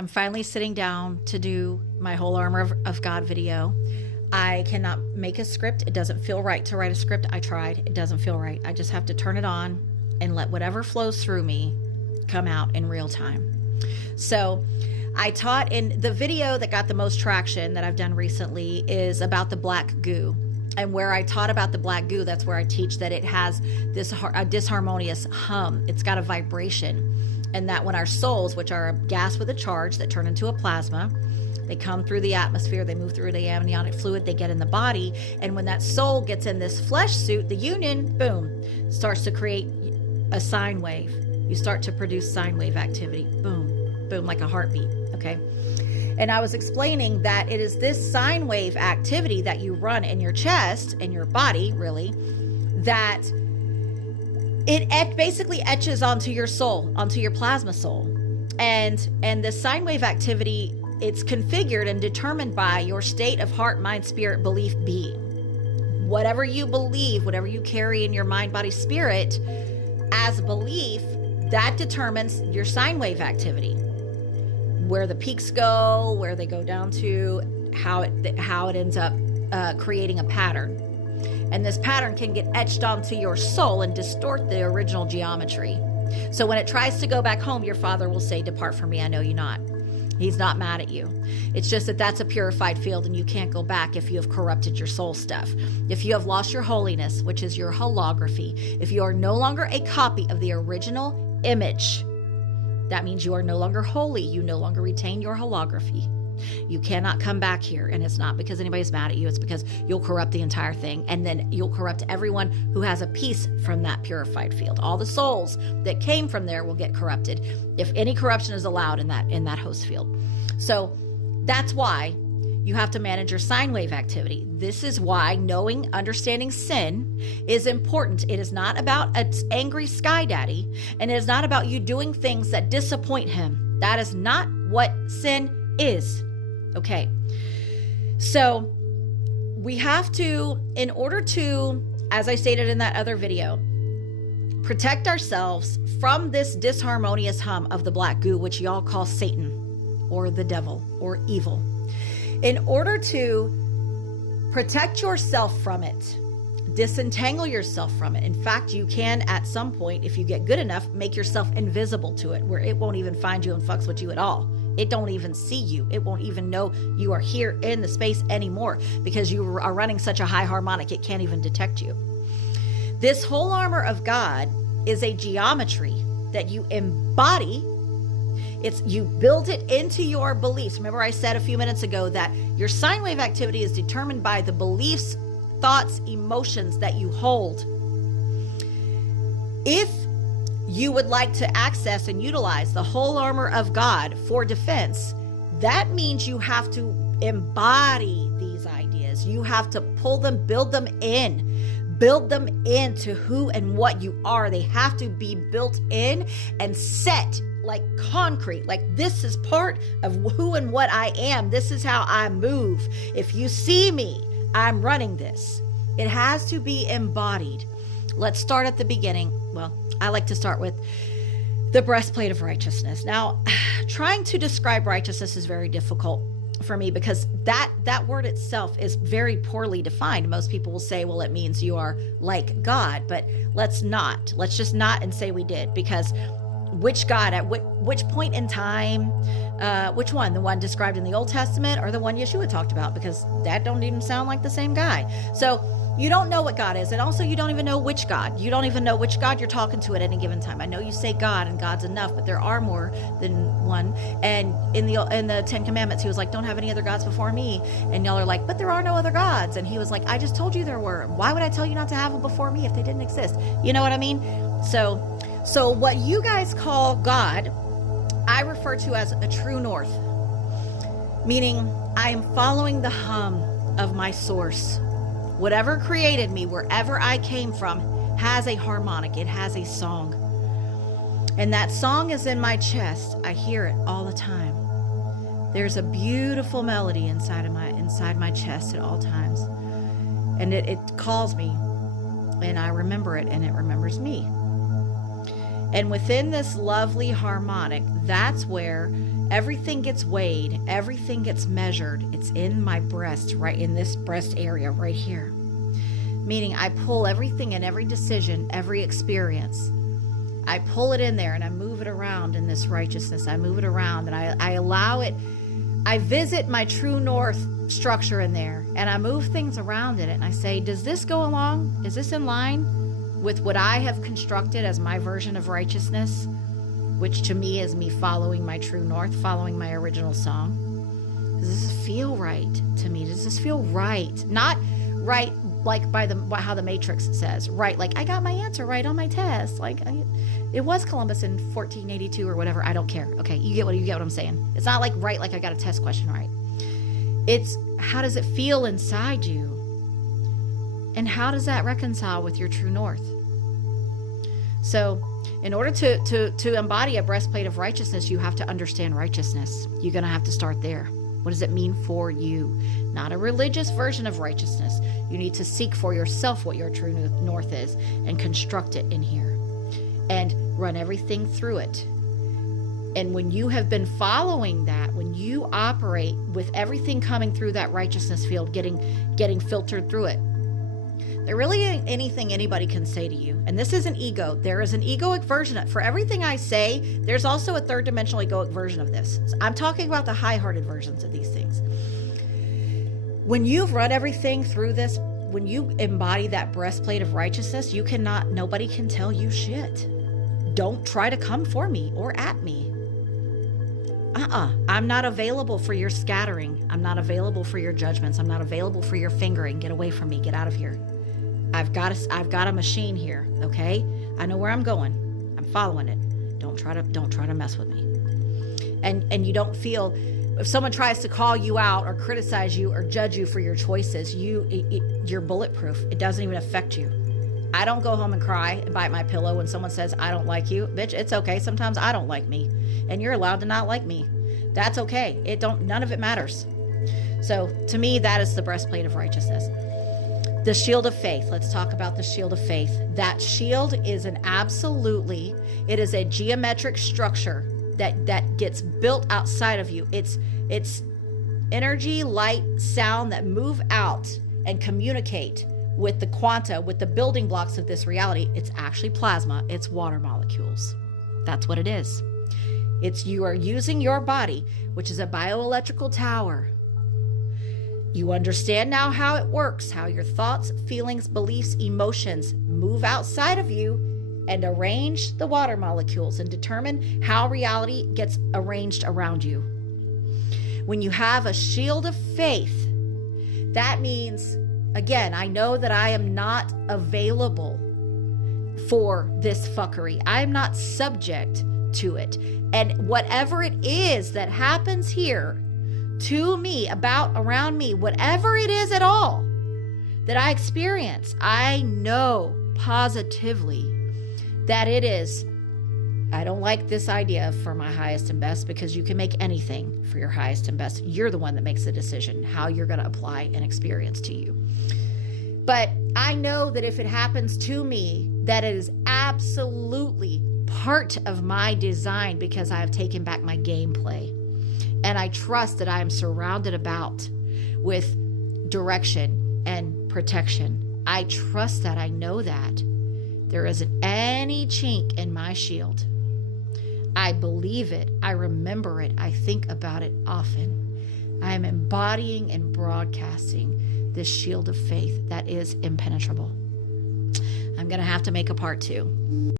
I'm finally sitting down to do my whole Armor of God video. I cannot make a script. It doesn't feel right to write a script. I tried. It doesn't feel right. I just have to turn it on and let whatever flows through me come out in real time. So I taught in the video that got the most traction that I've done recently is about the black goo. And where I taught about the black goo, that's where I teach that it has this a disharmonious hum. It's got a vibration. And that when our souls, which are a gas with a charge that turn into a plasma, they come through the atmosphere, they move through the amniotic fluid, they get in the body. And when that soul gets in this flesh suit, the union, boom, starts to create a sine wave. You start to produce sine wave activity. Boom, boom, like a heartbeat, okay? And I was explaining that it is this sine wave activity that you run in your chest, in your body, really, that it basically etches onto your soul, onto your plasma soul. And the sine wave activity, it's configured and determined by your state of heart, mind, spirit, belief, being. Whatever you believe, whatever you carry in your mind, body, spirit as a belief, that determines your sine wave activity. Where the peaks go, where they go down to, how it ends up creating a pattern. And this pattern can get etched onto your soul and distort the original geometry. So when it tries to go back home, your Father will say, "Depart from me, I know you not." He's not mad at you. It's just that that's a purified field and you can't go back if you have corrupted your soul stuff. If you have lost your holiness, which is your holography, if you are no longer a copy of the original image, that means you are no longer holy. You no longer retain your holography. You cannot come back here. And it's not because anybody's mad at you. It's because you'll corrupt the entire thing. And then you'll corrupt everyone who has a piece from that purified field. All the souls that came from there will get corrupted if any corruption is allowed in that host field. So that's why you have to manage your sine wave activity. This is why understanding sin is important. It is not about an angry sky daddy, and it is not about you doing things that disappoint him. That is not what sin is. Okay. So we have to, in order to, as I stated in that other video, protect ourselves from this disharmonious hum of the black goo, which y'all call Satan or the devil or evil. In order to protect yourself from it, disentangle yourself from it. In fact, you can, at some point, if you get good enough, make yourself invisible to it, where it won't even find you and fucks with you at all. It don't even see you. It won't even know you are here in the space anymore because you are running such a high harmonic, it can't even detect you. This whole armor of God is a geometry that you embody. You build it into your beliefs. Remember I said a few minutes ago that your sine wave activity is determined by the beliefs, thoughts, emotions that you hold. If you would like to access and utilize the whole armor of God for defense, that means you have to embody these ideas. You have to pull them, build them into who and what you are. They have to be built in and set like concrete. Like, this is part of who and what I am. This is how I move. If you see me, I'm running this. It has to be embodied. Let's start at the beginning. Well, I like to start with the breastplate of righteousness. Now, trying to describe righteousness is very difficult for me because that word itself is very poorly defined. Most people will say, well, it means you are like God, but let's just not and say we did, because which God at which point in time, which one, the one described in the Old Testament or the one Yeshua talked about, because that don't even sound like the same guy. So you don't know what God is. And also you don't even know which God. You don't even know which God you're talking to at any given time. I know you say God and God's enough, but there are more than one. And in the 10 Commandments, he was like, don't have any other gods before me. And y'all are like, but there are no other gods. And he was like, I just told you there were. Why would I tell you not to have them before me if they didn't exist? You know what I mean? So what you guys call God, I refer to as a true north, meaning I am following the hum of my source. Whatever created me, wherever I came from, has a harmonic. It has a song. And that song is in my chest. I hear it all the time. There's a beautiful melody inside my chest at all times. And it calls me, and I remember it, and it remembers me. And within this lovely harmonic, that's where everything gets weighed, everything gets measured. It's in my breast, right in this breast area right here. Meaning I pull everything and every decision, every experience, I pull it in there and I move it around in this righteousness. I move it around and I allow it. I visit my true north structure in there and I move things around in it. And I say, does this go along? Is this in line with what I have constructed as my version of righteousness? Which to me is me following my true north, following my original song. Does this feel right to me? Does this feel right? Not right like by how the Matrix says, right? Like I got my answer right on my test. Like it was Columbus in 1482 or whatever. I don't care. Okay, you get what I'm saying. It's not like right like I got a test question right. It's how does it feel inside you? And how does that reconcile with your true north? So in order to embody a breastplate of righteousness, you have to understand righteousness. You're going to have to start there. What does it mean for you? Not a religious version of righteousness. You need to seek for yourself what your true north is and construct it in here and run everything through it. And when you have been following that, when you operate with everything coming through that righteousness field, getting filtered through it, there really ain't anything anybody can say to you. And this isn't ego. There is an egoic version. For everything I say, there's also a third dimensional egoic version of this. So I'm talking about the high-hearted versions of these things. When you've run everything through this, when you embody that breastplate of righteousness, nobody can tell you shit. Don't try to come for me or at me. I'm not available for your scattering. I'm not available for your judgments. I'm not available for your fingering. Get away from me. Get out of here. I've got a machine here, okay? I know where I'm going. I'm following it. Don't try to mess with me. And you don't feel, if someone tries to call you out or criticize you or judge you for your choices, you're bulletproof. It doesn't even affect you. I don't go home and cry and bite my pillow when someone says I don't like you. Bitch, it's okay. Sometimes I don't like me, and you're allowed to not like me. That's okay. None of it matters. So to me, that is the breastplate of righteousness. The shield of faith. Let's talk about the shield of faith. That shield is it is a geometric structure that gets built outside of you. It's energy, light, sound that move out and communicate with the quanta, with the building blocks of this reality. It's actually plasma. It's water molecules. That's what it is. You are using your body, which is a bioelectrical tower. You understand now how it works, how your thoughts, feelings, beliefs, emotions move outside of you and arrange the water molecules and determine how reality gets arranged around you. When you have a shield of faith, that means, again, I know that I am not available for this fuckery. I am not subject to it. And whatever it is that happens here to me, around me, whatever it is at all that I experience, I know positively that it is. I don't like this idea for my highest and best, because you can make anything for your highest and best. You're the one that makes the decision how you're going to apply an experience to you. But I know that if it happens to me, that it is absolutely part of my design, because I have taken back my gameplay. And I trust that I am surrounded about with direction and protection. I trust that. I know that. There isn't any chink in my shield. I believe it. I remember it. I think about it often. I am embodying and broadcasting this shield of faith that is impenetrable. I'm going to have to make a part 2.